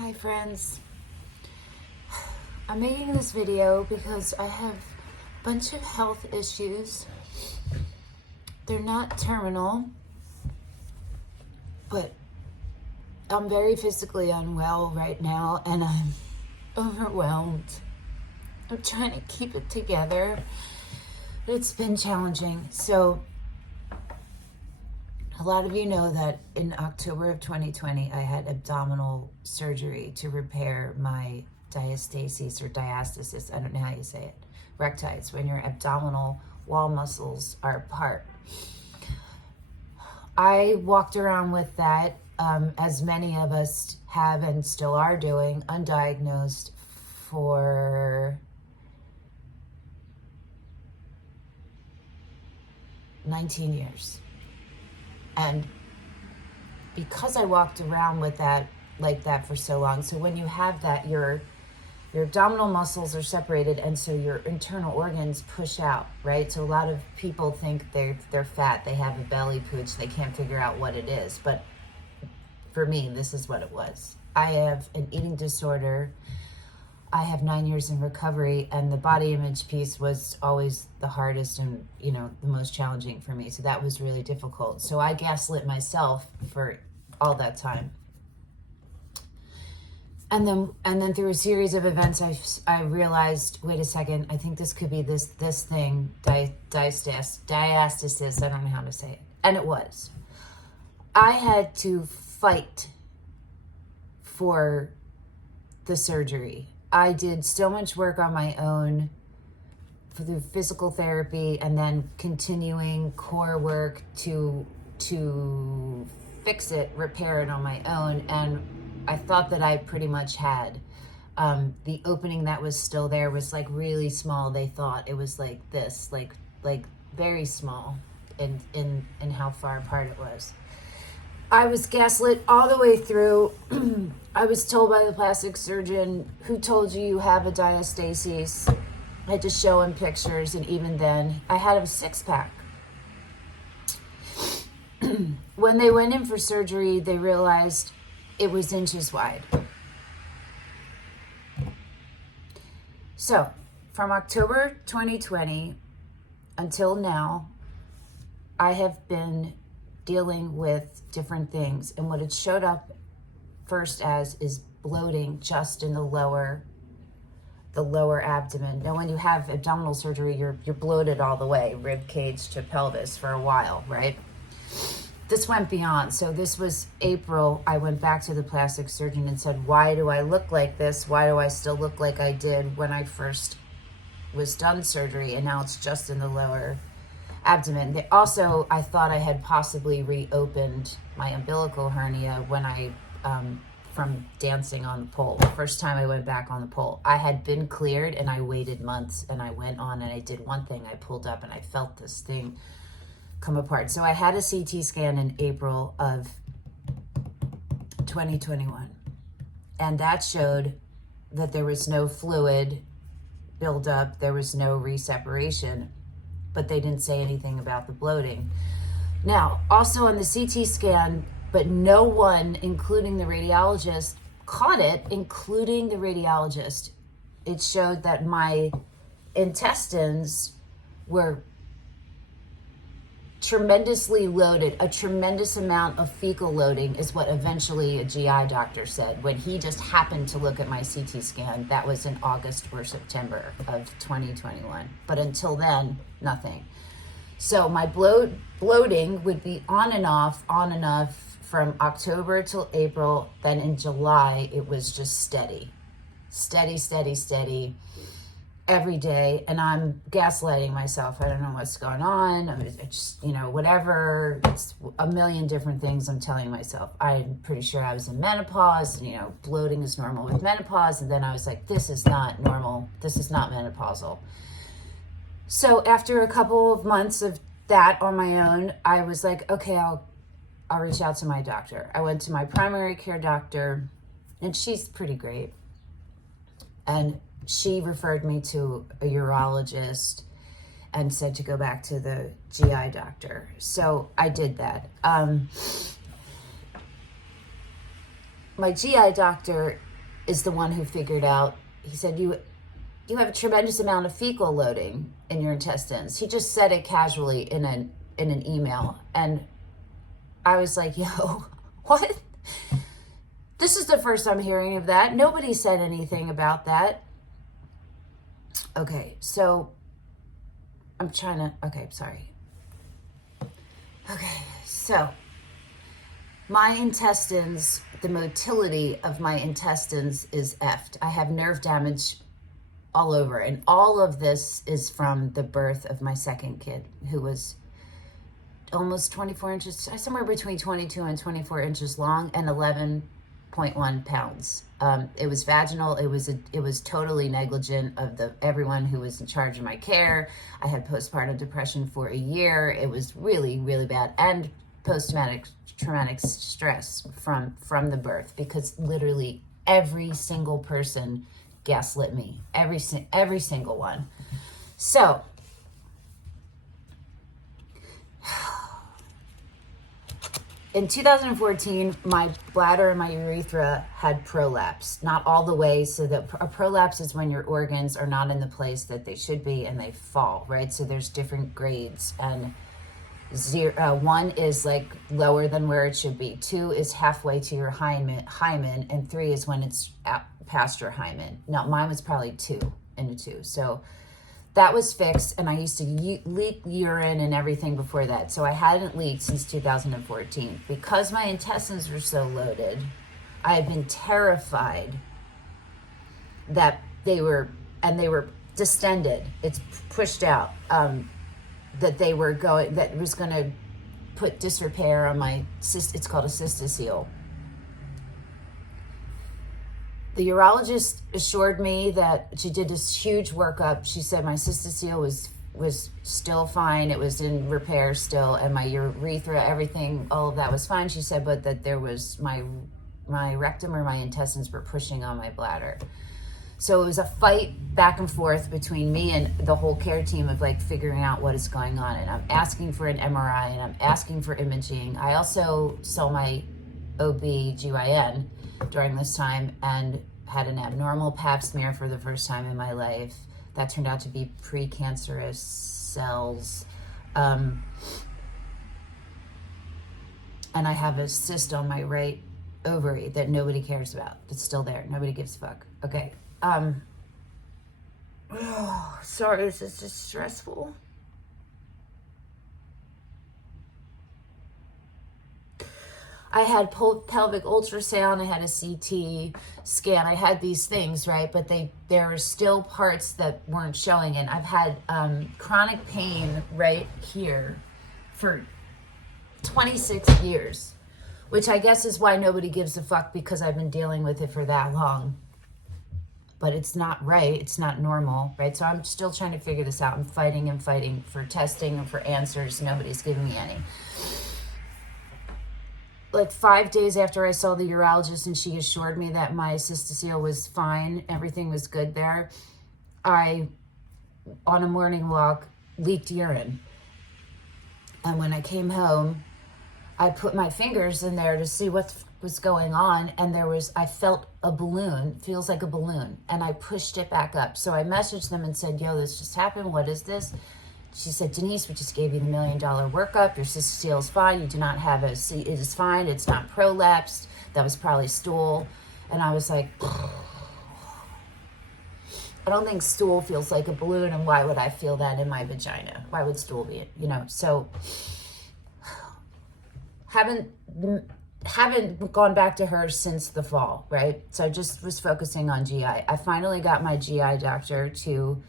Hi friends, I'm making this video because I have a bunch of health issues. They're not terminal, but I'm very physically unwell right now and I'm overwhelmed. I'm trying to keep it together. It's been challenging. So a lot of you know that in October of 2020, I had abdominal surgery to repair my diastasis or diastasis. I don't know how you say it. Recti, when your abdominal wall muscles are apart. I walked around with that, as many of us have and still are doing, undiagnosed for 19 years. And because I walked around with that like that for so long, so when you have that, your abdominal muscles are separated, and so your internal organs push out, right? So a lot of people think they're fat, they have a belly pooch, they can't figure out what it is. But for me, this is what it was. I have an eating disorder. I have 9 years in recovery, and the body image piece was always the hardest and, the most challenging for me. So that was really difficult. So I gaslit myself for all that time. And then through a series of events, I realized, wait a second, I think this could be this thing, diastasis, I don't know how to say it. And it was. I had to fight for the surgery. I did so much work on my own through physical therapy and then continuing core work to fix it, repair it on my own. And I thought that I pretty much had. The opening that was still there was like really small. They thought it was like this, like very small in how far apart it was. I was gaslit all the way through. I was told by the plastic surgeon, who told you have a diastasis? I had to show him pictures, and even then, I had a six-pack. When they went in for surgery, they realized it was inches wide. So, from October 2020 until now, I have been dealing with different things, and what it showed up first as is bloating just in the lower abdomen. Now, when you have abdominal surgery, you're bloated all the way, rib cage to pelvis for a while, right? This went beyond. So this was April. I went back to the plastic surgeon and said, why do I look like this? Why do I still look like I did when I first was done surgery? And now it's just in the lower abdomen. I thought I had possibly reopened my umbilical hernia when I, from dancing on the pole. The first time I went back on the pole, I had been cleared and I waited months, and I went on and I did one thing. I pulled up and I felt this thing come apart. So I had a CT scan in April of 2021, and that showed that there was no fluid buildup, there was no reseparation, but they didn't say anything about the bloating. Now, also on the CT scan, but no one, including the radiologist, caught it, including the radiologist. It showed that my intestines were tremendously loaded. A tremendous amount of fecal loading is what eventually a GI doctor said when he just happened to look at my CT scan. That was in August or September of 2021. But until then, nothing. So my bloating would be on and off from October till April. Then in July, it was just steady every day. And I'm gaslighting myself. I don't know what's going on. It's just, whatever. It's a million different things I'm telling myself. I'm pretty sure I was in menopause, and, bloating is normal with menopause. And then I was like, this is not normal. This is not menopausal. So after a couple of months of that on my own, I was like, okay, I'll reach out to my doctor. I went to my primary care doctor, and she's pretty great. And she referred me to a urologist and said to go back to the GI doctor. So I did that. My GI doctor is the one who figured out, he said, you have a tremendous amount of fecal loading in your intestines. He just said it casually in an email. And I was like, yo, what? This is the first I'm hearing of that. Nobody said anything about that. Okay, so sorry. Okay, so my intestines, the motility of my intestines is effed. I have nerve damage all over. And all of this is from the birth of my second kid, who was almost 24 inches, somewhere between 22 and 24 inches long and 11.1 pounds. It was vaginal. It was totally negligent of everyone who was in charge of my care. I had postpartum depression for a year. It was really, really bad. And traumatic stress from the birth, because literally every single person gaslit me, every single one. So in 2014, my bladder and my urethra had prolapse, not all the way. So a prolapse is when your organs are not in the place that they should be and they fall, right? So there's different grades, and 1 is like lower than where it should be. 2 is halfway to your hymen, and 3 is when it's past your hymen. Now, mine was probably 2 into 2. So that was fixed, and I used to leak urine and everything before that. So I hadn't leaked since 2014. Because my intestines were so loaded, I had been terrified that they were distended. It's pushed out. That it was going to put disrepair on my cyst. It's called a cystocele. The urologist assured me that she did this huge workup. She said my cystocele was still fine. It was in repair still, and my urethra, everything, all of that was fine. She said, but that there was my rectum or my intestines were pushing on my bladder. So it was a fight back and forth between me and the whole care team of like figuring out what is going on. And I'm asking for an MRI and I'm asking for imaging. I also saw my OB/GYN during this time and had an abnormal pap smear for the first time in my life. That turned out to be precancerous cells. And I have a cyst on my right ovary that nobody cares about. It's still there. Nobody gives a fuck. Okay. Sorry, this is just stressful. I had pelvic ultrasound, I had a CT scan, I had these things, right? But there were still parts that weren't showing. And I've had chronic pain right here for 26 years, which I guess is why nobody gives a fuck, because I've been dealing with it for that long. But it's not right. It's not normal, right? So I'm still trying to figure this out. I'm fighting and fighting for testing and for answers. Nobody's giving me any. Like 5 days after I saw the urologist and she assured me that my cystocele was fine, everything was good there, I, on a morning walk, leaked urine. And when I came home, I put my fingers in there to see what was going on, and I felt a balloon, feels like a balloon, and I pushed it back up. So I messaged them and said, yo, this just happened, what is this? She said, Denise, we just gave you the $1 million workup, your cystocele is fine, you do not have it is fine, it's not prolapsed, that was probably stool. And I was like, I don't think stool feels like a balloon, and why would I feel that in my vagina? Why would stool be it, so haven't gone back to her since the fall, right? So I just was focusing on GI. I finally got my GI doctor to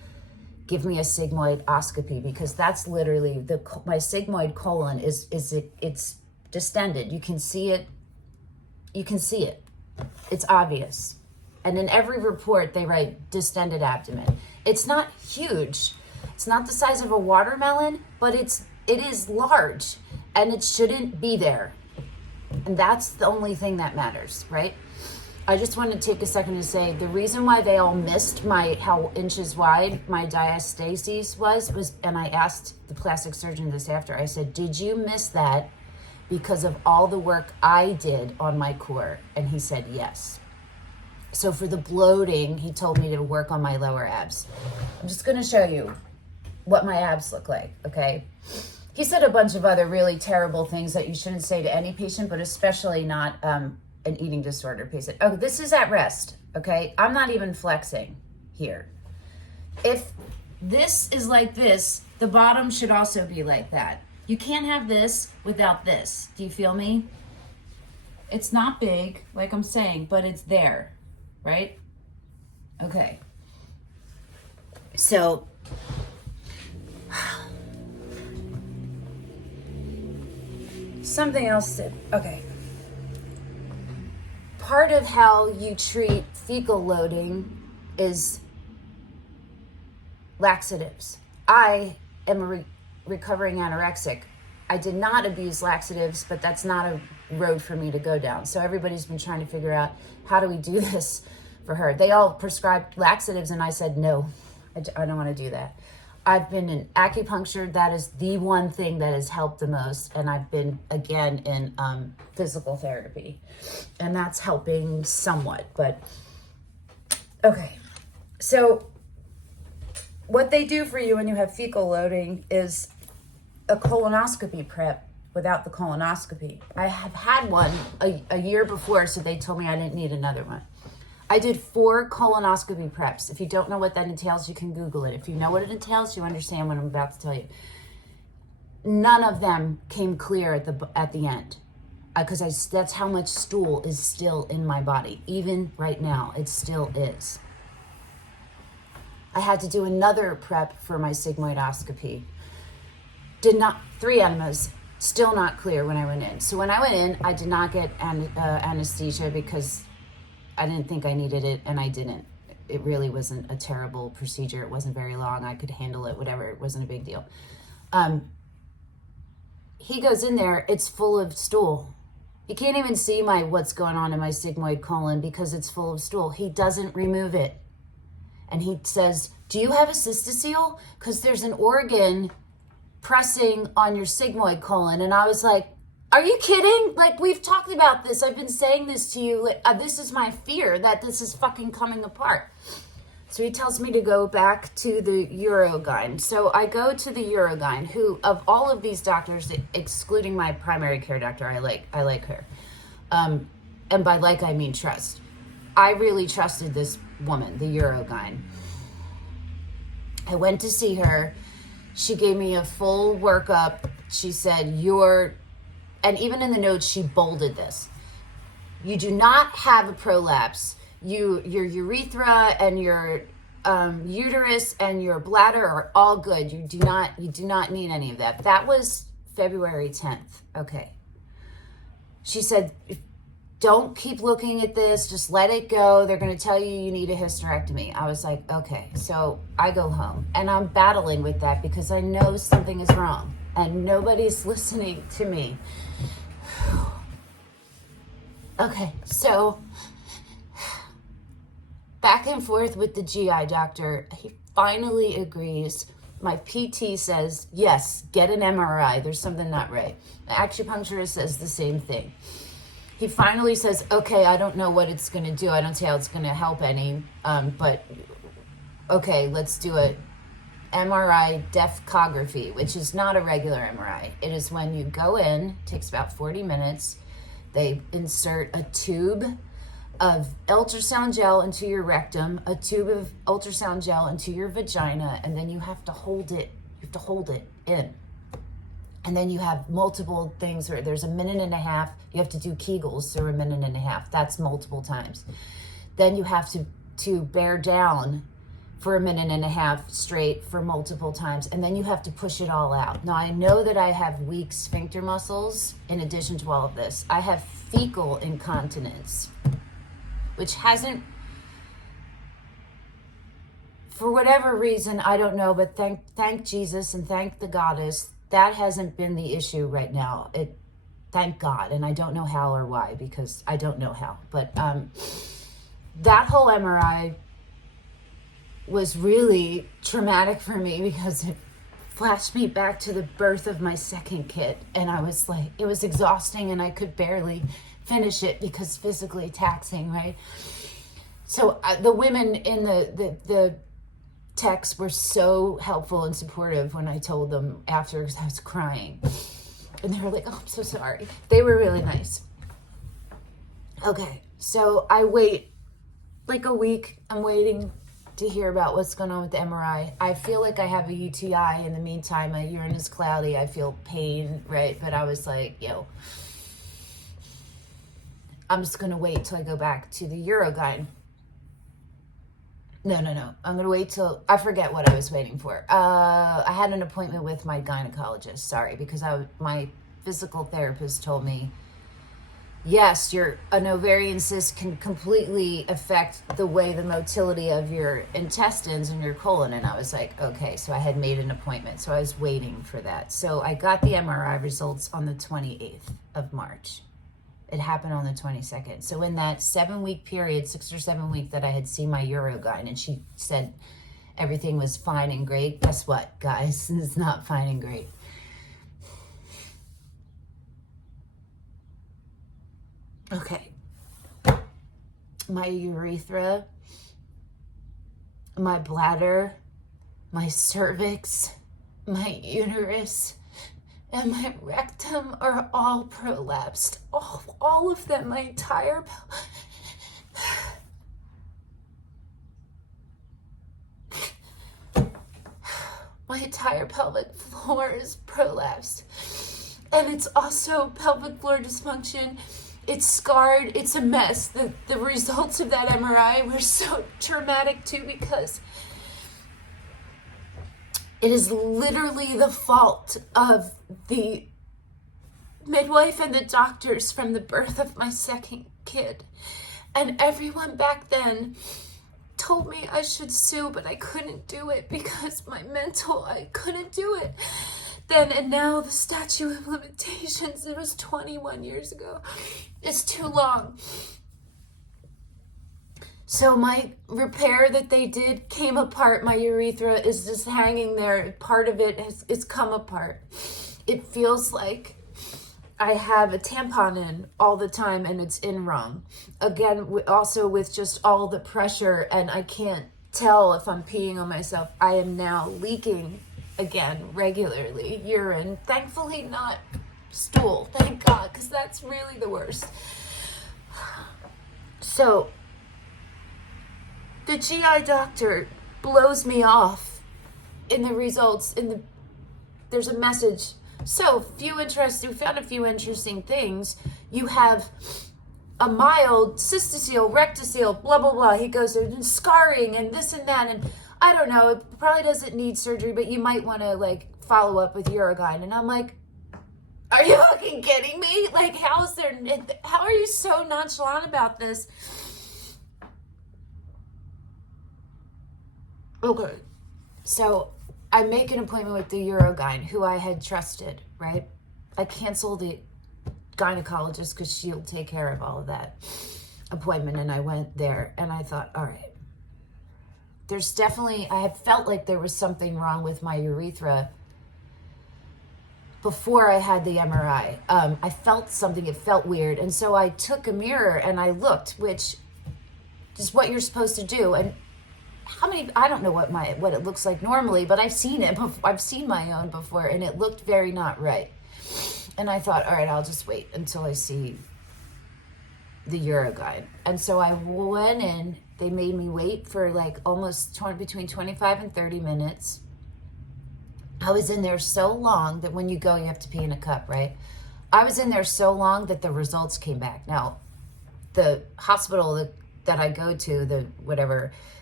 give me a sigmoidoscopy, because that's literally my sigmoid colon it's distended. You can see it. It's obvious. And in every report they write distended abdomen. It's not huge. It's not the size of a watermelon, but it is large, and it shouldn't be there. And that's the only thing that matters, right? I just want to take a second to say the reason why they all missed how inches wide my diastasis was, and I asked the plastic surgeon this after, I said, did you miss that because of all the work I did on my core? And he said, yes. So for the bloating, he told me to work on my lower abs. I'm just going to show you what my abs look like, okay? He said a bunch of other really terrible things that you shouldn't say to any patient, but especially not an eating disorder patient. Oh, this is at rest, okay? I'm not even flexing here. If this is like this, the bottom should also be like that. You can't have this without this. Do you feel me? It's not big, like I'm saying, but it's there, right? Okay. So, something else, okay. Part of how you treat fecal loading is laxatives. I am a recovering anorexic. I did not abuse laxatives, but that's not a road for me to go down. So everybody's been trying to figure out, how do we do this for her? They all prescribed laxatives and I said, no, I don't want to do that. I've been in acupuncture. That is the one thing that has helped the most. And I've been, again, in physical therapy. And that's helping somewhat. But, okay. So what they do for you when you have fecal loading is a colonoscopy prep without the colonoscopy. I have had one a year before, so they told me I didn't need another one. I did 4 colonoscopy preps. If you don't know what that entails, you can Google it. If you know what it entails, you understand what I'm about to tell you. None of them came clear at the end, because that's how much stool is still in my body. Even right now, it still is. I had to do another prep for my sigmoidoscopy. 3 enemas, still not clear when I went in. So when I went in, I did not get anesthesia because I didn't think I needed it, and I didn't. It really wasn't a terrible procedure. It wasn't very long. I could handle it, whatever. It wasn't a big deal. He goes in there, it's full of stool. You can't even see what's going on in my sigmoid colon because it's full of stool. He doesn't remove it. And he says, do you have a cystocele? Because there's an organ pressing on your sigmoid colon. And I was like, are you kidding? Like, we've talked about this. I've been saying this to you. This is my fear that this is fucking coming apart. So he tells me to go back to the urogyne. So I go to the urogyne, who, of all of these doctors, excluding my primary care doctor, I like her. And by like, I mean trust. I really trusted this woman, the urogyne. I went to see her. She gave me a full workup. She said, and even in the notes, she bolded this. You do not have a prolapse. Your urethra and your uterus and your bladder are all good. You do not need any of that. That was February 10th. Okay. She said, don't keep looking at this. Just let it go. They're going to tell you need a hysterectomy. I was like, okay. So I go home and I'm battling with that because I know something is wrong and nobody's listening to me. Okay. So back and forth with the GI doctor. He finally agrees. My PT says, yes, get an MRI. There's something not right. The acupuncturist says the same thing. He finally says, okay, I don't know what it's going to do. I don't see how it's going to help any, but okay, let's do a MRI dephcography, which is not a regular MRI. It is when you go in, takes about 40 minutes. They insert a tube of ultrasound gel into your rectum, a tube of ultrasound gel into your vagina, and then you have to hold it. You have to hold it in. And then you have multiple things where there's a minute and a half. You have to do Kegels, so a minute and a half. That's multiple times. Then you have to bear down for a minute and a half straight for multiple times. And then you have to push it all out. Now, I know that I have weak sphincter muscles in addition to all of this. I have fecal incontinence, which hasn't, for whatever reason, I don't know, but thank Jesus and thank the goddess, that hasn't been the issue right now. Thank God. And I don't know how or why, because I don't know how. But that whole MRI was really traumatic for me because it flashed me back to the birth of my second kid. And I was like, it was exhausting and I could barely finish it because physically taxing, right? So the women in the texts were so helpful and supportive when I told them after, because I was crying. And they were like, oh, I'm so sorry. They were really nice. Okay, so I wait like a week. I'm waiting to hear about what's going on with the MRI. I feel like I have a UTI. In the meantime, my urine is cloudy. I feel pain, right? But I was like, I'm just going to wait till I go back to the Urogyne. No. I'm going to wait till, I forget what I was waiting for. I had an appointment with my gynecologist, sorry, because my physical therapist told me, yes, an ovarian cyst can completely affect the way the motility of your intestines and your colon. And I was like, okay, so I had made an appointment. So I was waiting for that. So I got the MRI results on the 28th of March. It happened on the 22nd. So in that 7-week period, 6 or 7 weeks that I had seen my Urogyne, and she said everything was fine and great. Guess what, guys? It's not fine and great. Okay. My urethra, my bladder, my cervix, my uterus, and my rectum are all prolapsed. All of them, my entire pelvic floor is prolapsed. And it's also pelvic floor dysfunction. It's scarred. It's a mess. The results of that MRI were so traumatic too, because it is literally the fault of the midwife and the doctors from the birth of my second kid. And everyone back then told me I should sue, but I couldn't do it because I couldn't do it then. And now the statute of limitations, it was 21 years ago. It's too long. So my repair that they did came apart. My urethra is just hanging there. Part of it is come apart. It feels like I have a tampon in all the time and it's in wrong. Again, also with just all the pressure, and I can't tell if I'm peeing on myself. I am now leaking again regularly, urine. Thankfully not stool, thank God, because that's really the worst. So the GI doctor blows me off in the results. There's a message. So we found a few interesting things. You have a mild cystocele, rectocele, blah, blah, blah. He goes, there's scarring and this and that. And I don't know, it probably doesn't need surgery, but you might want to follow up with Urogyne. And I'm like, are you fucking kidding me? How are you so nonchalant about this? Okay, so I make an appointment with the Urogyne, who I had trusted, right? I cancel the gynecologist because she'll take care of all of that appointment, and I went there, and I thought, all right, I had felt like there was something wrong with my urethra before I had the MRI. I felt something, it felt weird, and so I took a mirror and I looked, which is what you're supposed to do. And I don't know what it looks like normally, but I've seen it before. I've seen my own before, and it looked very not right. And I thought, all right, I'll just wait until I see the Urogyne. And so I went in. They made me wait for almost between 25 and 30 minutes. I was in there so long that when you go, you have to pee in a cup, right? I was in there so long that the results came back. Now, the hospital that I go to,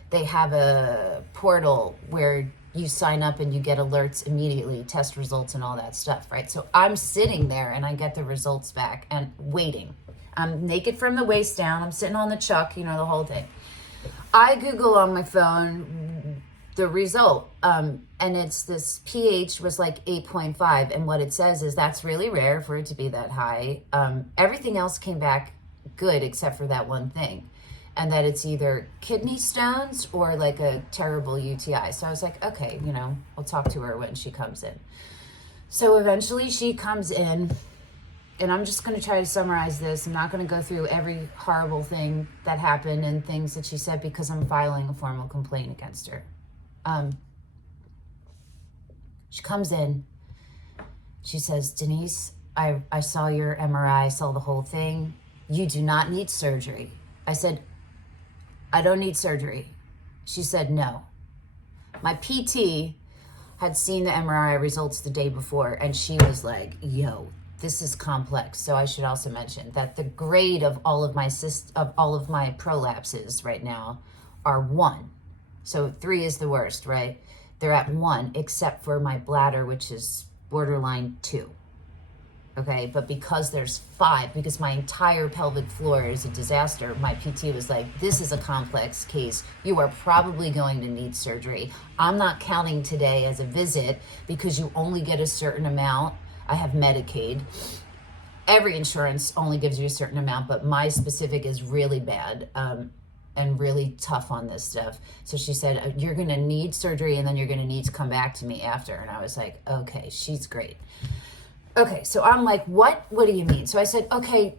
they have a portal where you sign up and you get alerts immediately, test results and all that stuff, right? So I'm sitting there and I get the results back and waiting. I'm naked from the waist down. I'm sitting on the chuck, the whole thing. I Google on my phone the result, and it's this pH was 8.5, and what it says is that's really rare for it to be that high. Everything else came back good except for that one thing, and that it's either kidney stones or a terrible UTI. So I was like, okay, I'll talk to her when she comes in. So eventually she comes in, and I'm just going to try to summarize this. I'm not going to go through every horrible thing that happened and things that she said because I'm filing a formal complaint against her. She comes in. She says, Denise, I saw your MRI, I saw the whole thing. You do not need surgery. I said, I don't need surgery. She said, no. My PT had seen the MRI results the day before, and she was like, yo, this is complex. So I should also mention that the grade of all of my prolapses right now are 1. So 3 is the worst, right? They're at 1, except for my bladder, which is borderline 2. Okay, but because there's 5, because my entire pelvic floor is a disaster, my PT was like, this is a complex case. You are probably going to need surgery. I'm not counting today as a visit because you only get a certain amount. I have Medicaid. Every insurance only gives you a certain amount, but my specific is really bad and really tough on this stuff. So she said, you're going to need surgery and then you're going to need to come back to me after. And I was like, okay, she's great. Okay, so I'm like, what? What do you mean? So I said, okay,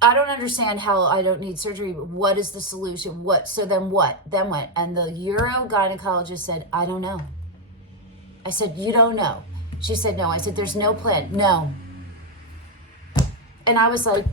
I don't understand how I don't need surgery. What is the solution? What? So then what? Then what? And the urogynecologist said, I don't know. I said, you don't know? She said, no. I said, there's no plan. No. And I was like,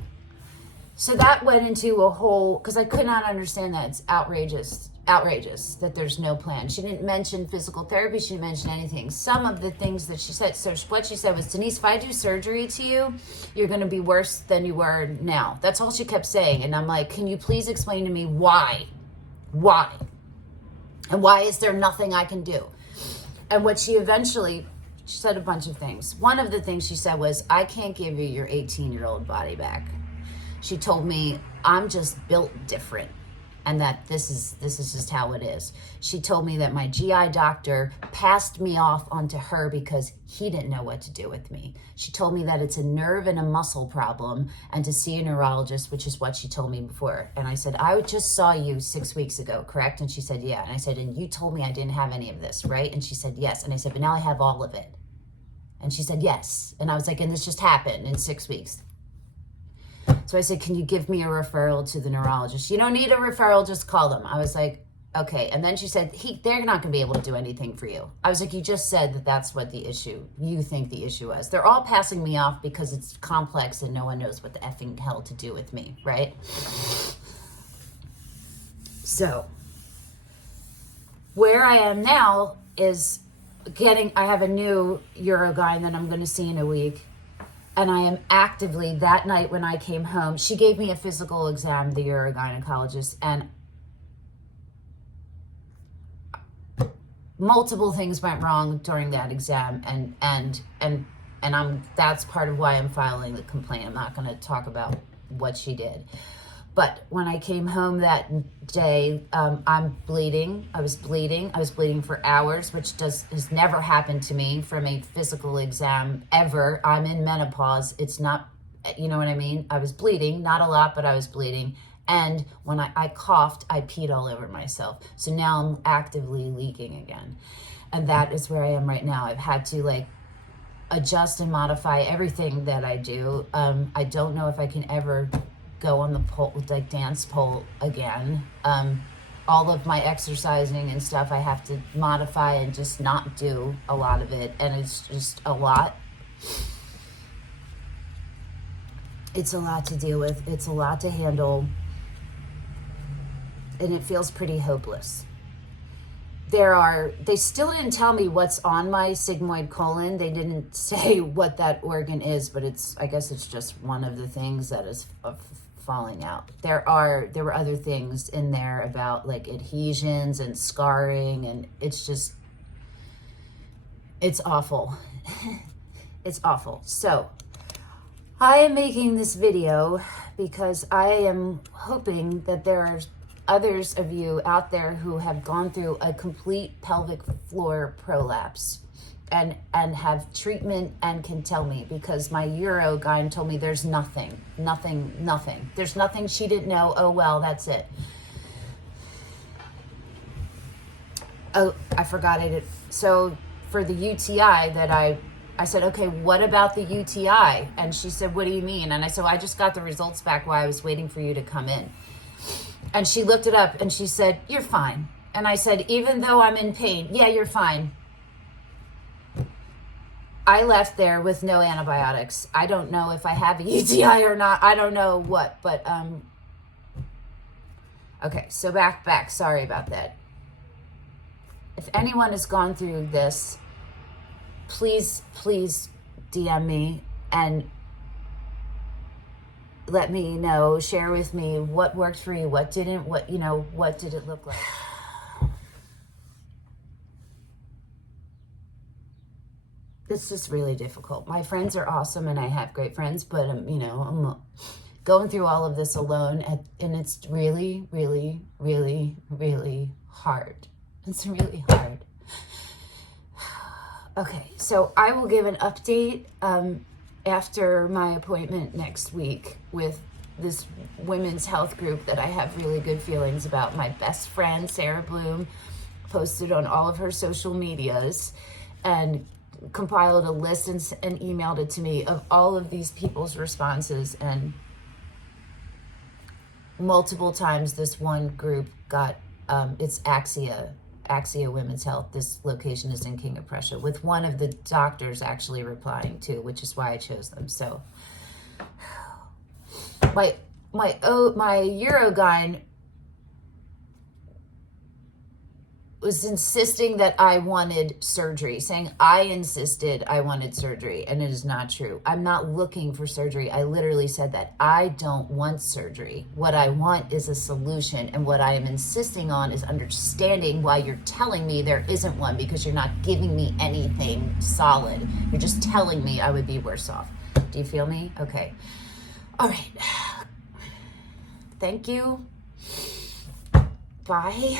so that went into a whole, because I could not understand that. It's outrageous that there's no plan. She didn't mention physical therapy. She didn't mention anything. Some of the things that she said, so what she said was, Denise, if I do surgery to you, you're going to be worse than you were now. That's all she kept saying. And I'm like, can you please explain to me why? Why? And why is there nothing I can do? And what she said a bunch of things. One of the things she said was, I can't give you your 18-year-old body back. She told me, I'm just built different and that this is just how it is. She told me that my GI doctor passed me off onto her because he didn't know what to do with me. She told me that it's a nerve and a muscle problem and to see a neurologist, which is what she told me before. And I said, I just saw you 6 weeks ago, correct? And she said, yeah. And I said, and you told me I didn't have any of this, right? And she said, yes. And I said, but now I have all of it. And she said, yes. And I was like, and this just happened in 6 weeks. So I said, can you give me a referral to the neurologist? You don't need a referral, just call them. I was like, okay. And then she said, they're not going to be able to do anything for you. I was like, you just said that that's what the issue, you think the issue was. They're all passing me off because it's complex and no one knows what the effing hell to do with me, right? So where I am now is I have a new urogyne that I'm going to see in a week. And I am actively, that night when I came home, she gave me a physical exam, the urogynecologist, and multiple things went wrong during that exam, and that's part of why I'm filing the complaint. I'm not going to talk about what she did. But when I came home that day, I'm bleeding. I was bleeding for hours, which has never happened to me from a physical exam ever. I'm in menopause. It's not, you know what I mean? I was bleeding, not a lot, but I was bleeding. And when I coughed, I peed all over myself. So now I'm actively leaking again. And that is where I am right now. I've had to adjust and modify everything that I do. I don't know if I can ever go on the pole, dance pole again. All of my exercising and stuff, I have to modify and just not do a lot of it. And it's just a lot. It's a lot to deal with. It's a lot to handle. And it feels pretty hopeless. They still didn't tell me what's on my sigmoid colon. They didn't say what that organ is, but I guess it's just one of the things that is falling out. There were other things in there about adhesions and scarring, and it's awful. It's awful. So I am making this video because I am hoping that there are others of you out there who have gone through a complete pelvic floor prolapse and have treatment and can tell me, because my urogyne told me there's nothing. There's nothing she didn't know. Oh, well, that's it. Oh, I forgot it. So for the UTI that I I said, okay, what about the UTI? And she said, what do you mean? And I said, well, I just got the results back while I was waiting for you to come in. And she looked it up and she said, you're fine. And I said, even though I'm in pain, yeah, you're fine. I left there with no antibiotics. I don't know if I have a UTI or not. I don't know what, but, okay, so back. Sorry about that. If anyone has gone through this, please DM me and let me know, share with me what worked for you, what didn't, what did it look like? It's just really difficult. My friends are awesome and I have great friends, but I'm going through all of this alone and it's really, really, really, really hard. It's really hard. Okay, so I will give an update after my appointment next week with this women's health group that I have really good feelings about. My best friend, Sarah Bloom, posted on all of her social medias and compiled a list and emailed it to me of all of these people's responses. And multiple times this one group got, it's Axia Women's Health. This location is in King of Prussia, with one of the doctors actually replying too, which is why I chose them. So my Eurogyne was insisting that I wanted surgery, saying I insisted I wanted surgery, and it is not true. I'm not looking for surgery. I literally said that. I don't want surgery. What I want is a solution, and what I am insisting on is understanding why you're telling me there isn't one, because you're not giving me anything solid. You're just telling me I would be worse off. Do you feel me? Okay. All right. Thank you. Bye.